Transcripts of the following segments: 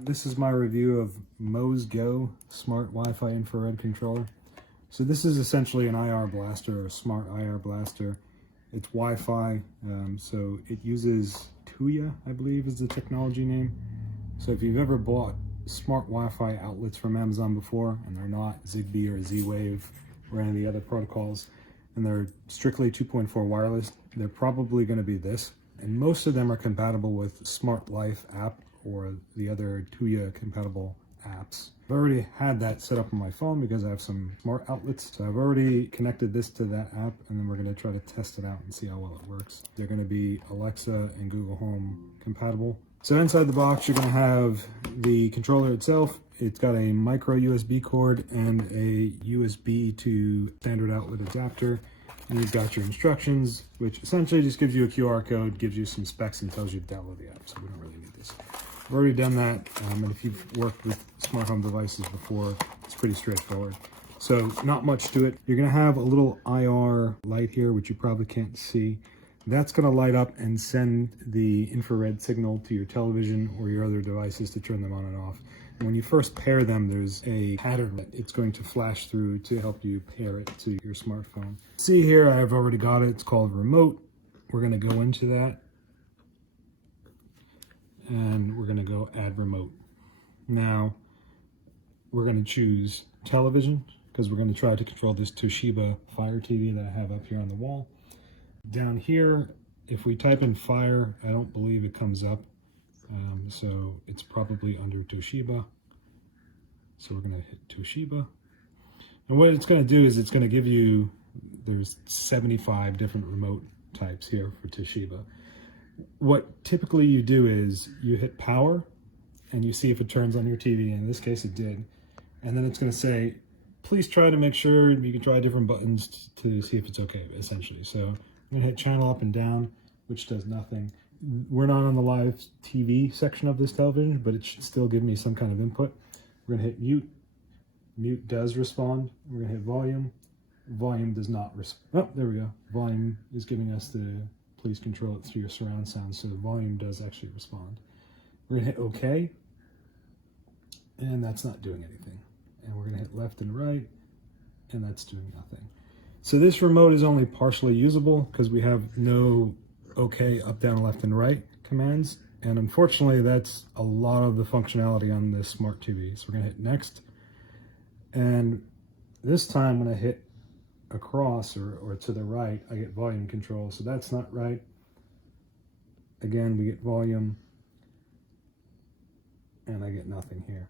This is my review of MoesGo Smart Wi-Fi Infrared Controller. So this is essentially an IR blaster, or a smart IR blaster. It's Wi-Fi, so it uses Tuya, I believe is the technology name. So if you've ever bought smart Wi-Fi outlets from Amazon before, and they're not Zigbee or Z-Wave or any of the other protocols, and they're strictly 2.4 wireless, they're probably going to be this. And most of them are compatible with Smart Life app or the other Tuya compatible apps. I've already had that set up on my phone because I have some smart outlets. So I've already connected this to that app, and then we're going to try to test it out and see how well it works. They're going to be Alexa and Google Home compatible. So inside the box, you're going to have the controller itself. It's got a micro USB cord and a USB to standard outlet adapter. And you've got your instructions, which essentially just gives you a QR code, gives you some specs, and tells you to download the app. So we don't really need this. I've already done that, and if you've worked with smart home devices before, it's pretty straightforward. So not much to it. You're going to have a little IR light here, which you probably can't see. That's going to light up and send the infrared signal to your television or your other devices to turn them on and off. And when you first pair them, there's a pattern that it's going to flash through to help you pair it to your smartphone. See here, I've already got it. It's called remote. We're going to go into that, and we're going to go add remote. Now, we're going to choose television because we're going to try to control this Toshiba Fire TV that I have up here on the wall. Down here, if we type in Fire, I don't believe it comes up. So it's probably under Toshiba. So we're going to hit Toshiba. And what it's going to do is it's going to give you, there's 75 different remote types here for Toshiba. What typically you do is you hit power and you see if it turns on your TV. In this case, it did. And then it's going to say, please try to make sure you can try different buttons to see if it's okay, essentially. So I'm going to hit channel up and down, which does nothing. We're not on the live TV section of this television, but it should still give me some kind of input. We're going to hit mute. Mute does respond. We're going to hit volume. Volume does not respond. Oh, there we go. Volume is giving us the please control it through your surround sound, so the volume does actually respond. We're going to hit OK, and that's not doing anything. And we're going to hit left and right, and that's doing nothing. So this remote is only partially usable because we have no OK, up, down, left, and right commands. And unfortunately, that's a lot of the functionality on this smart TV. So we're going to hit next. And this time when I hit across or to the right, I get volume control. So that's not right. Again, we get volume. And I get nothing here.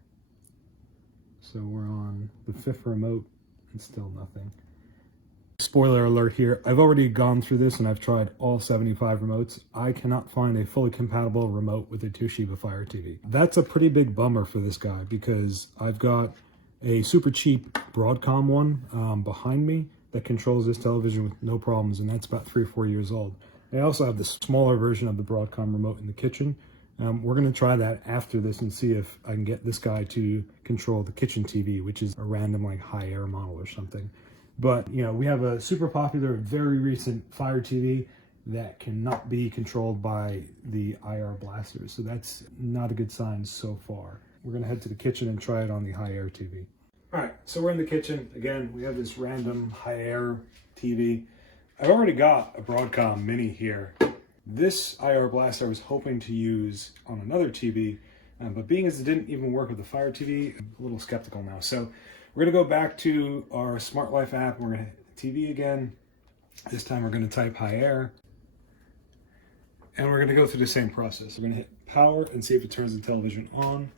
So we're on the 5th remote and still nothing. Spoiler alert here, I've already gone through this and I've tried all 75 remotes. I cannot find a fully compatible remote with a Toshiba Fire TV. That's a pretty big bummer for this guy because I've got a super cheap Broadcom one behind me that controls this television with no problems, and that's about 3 or 4 years old. I also have the smaller version of the Broadcom remote in the kitchen. We're going to try that after this and see if I can get this guy to control the kitchen TV, which is a random like high air model or something. But, you know, we have a super popular, very recent Fire TV that cannot be controlled by the IR blasters. So that's not a good sign so far. We're going to head to the kitchen and try it on the high air TV. All right, so we're in the kitchen. Again, we have this random high air TV. I've already got a Broadcom Mini here. This IR blaster I was hoping to use on another TV, but being as it didn't even work with the Fire TV, I'm a little skeptical now. So we're going to go back to our Smart Life app. We're going to hit TV again. This time we're going to type high air. And we're going to go through the same process. We're going to hit power and see if it turns the television on.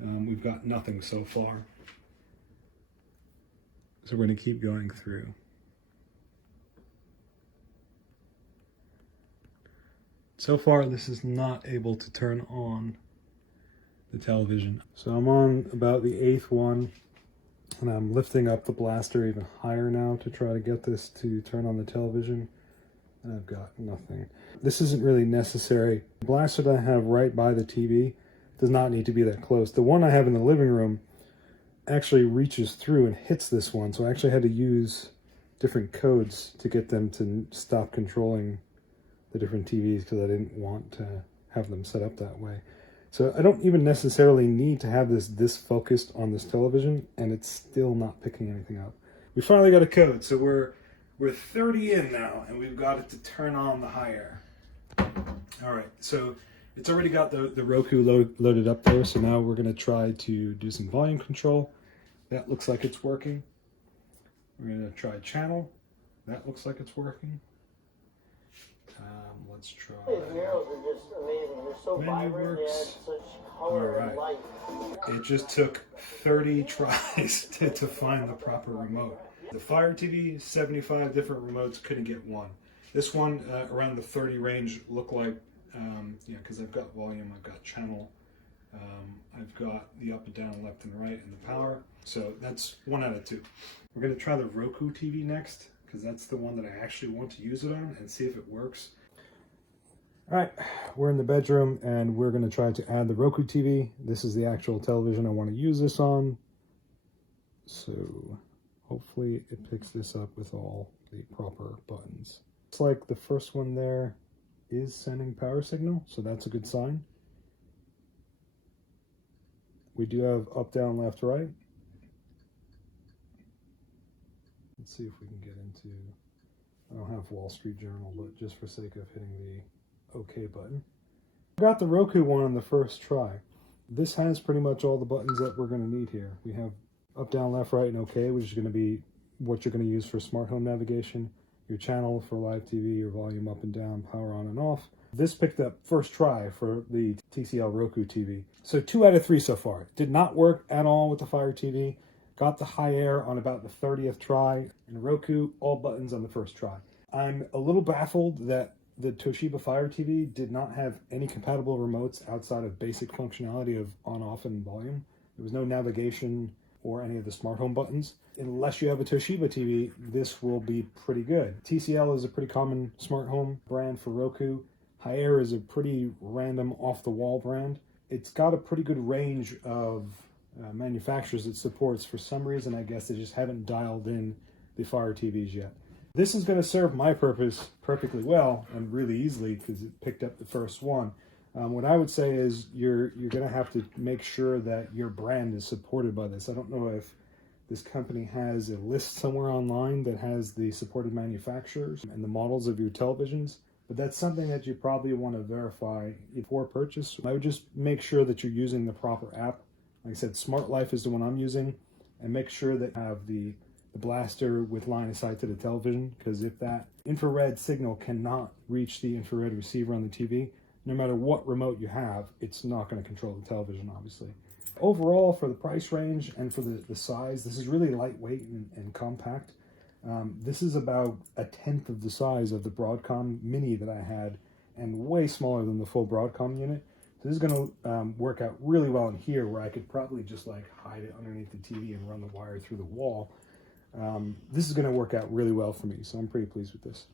We've got nothing so far. So we're going to keep going through. So far, this is not able to turn on the television. So I'm on about the 8th one. And I'm lifting up the blaster even higher now to try to get this to turn on the television. And I've got nothing. This isn't really necessary. The blaster that I have right by the TV does not need to be that close. The one I have in the living room actually reaches through and hits this one. So I actually had to use different codes to get them to stop controlling the different TVs because I didn't want to have them set up that way. So I don't even necessarily need to have this focused on this television, and it's still not picking anything up. We finally got a code, so we're 30 in now, and we've got it to turn on the high air. All right, so it's already got the Roku loaded up there, so now we're gonna try to do some volume control. That looks like it's working. We're gonna try channel. That looks like it's working. Let's try. These murals are just amazing. They're so vibrant. They add such color and light. It just took 30 tries to find the proper remote. The Fire TV, 75 different remotes, couldn't get one. This one, around the 30 range, looked like, because I've got volume, I've got channel, I've got the up and down, left and right, and the power. So that's 1 out of 2. We're going to try the Roku TV next, because that's the one that I actually want to use it on, and see if it works. All right, we're in the bedroom, and we're going to try to add the Roku TV. This is the actual television I want to use this on. So hopefully it picks this up with all the proper buttons. Looks like the first one there is sending power signal, so that's a good sign. We do have up, down, left, right. Let's see if we can get into, I don't have Wall Street Journal, but just for sake of hitting the OK button. I got the Roku one on the first try. This has pretty much all the buttons that we're going to need here. We have up, down, left, right, and OK, which is going to be what you're going to use for smart home navigation, your channel for live TV, your volume up and down, power on and off. This picked up first try for the TCL Roku TV. So 2 out of 3 so far. Did not work at all with the Fire TV. Got the high air on about the 30th try. And Roku, all buttons on the first try. I'm a little baffled that the Toshiba Fire TV did not have any compatible remotes outside of basic functionality of on, off, and volume. There was no navigation or any of the smart home buttons. Unless you have a Toshiba TV, this will be pretty good. TCL is a pretty common smart home brand for Roku. Hi-Air is a pretty random off-the-wall brand. It's got a pretty good range of manufacturers it supports. For some reason, I guess they just haven't dialed in the Fire TVs yet. This is going to serve my purpose perfectly well and really easily because it picked up the first one. What I would say is you're going to have to make sure that your brand is supported by this. I don't know if this company has a list somewhere online that has the supported manufacturers and the models of your televisions, but that's something that you probably want to verify before purchase. I would just make sure that you're using the proper app. Like I said, Smart Life is the one I'm using, and make sure that you have the blaster with line of sight to the television, because if that infrared signal cannot reach the infrared receiver on the TV, no matter what remote you have, it's not going to control the television, obviously. Overall, for the price range and for the size, this is really lightweight and compact. This is about 1/10 of the size of the Broadcom Mini that I had, and way smaller than the full Broadcom unit. So this is going to work out really well in here, where I could probably just like hide it underneath the TV and run the wire through the wall. This is going to work out really well for me, so I'm pretty pleased with this.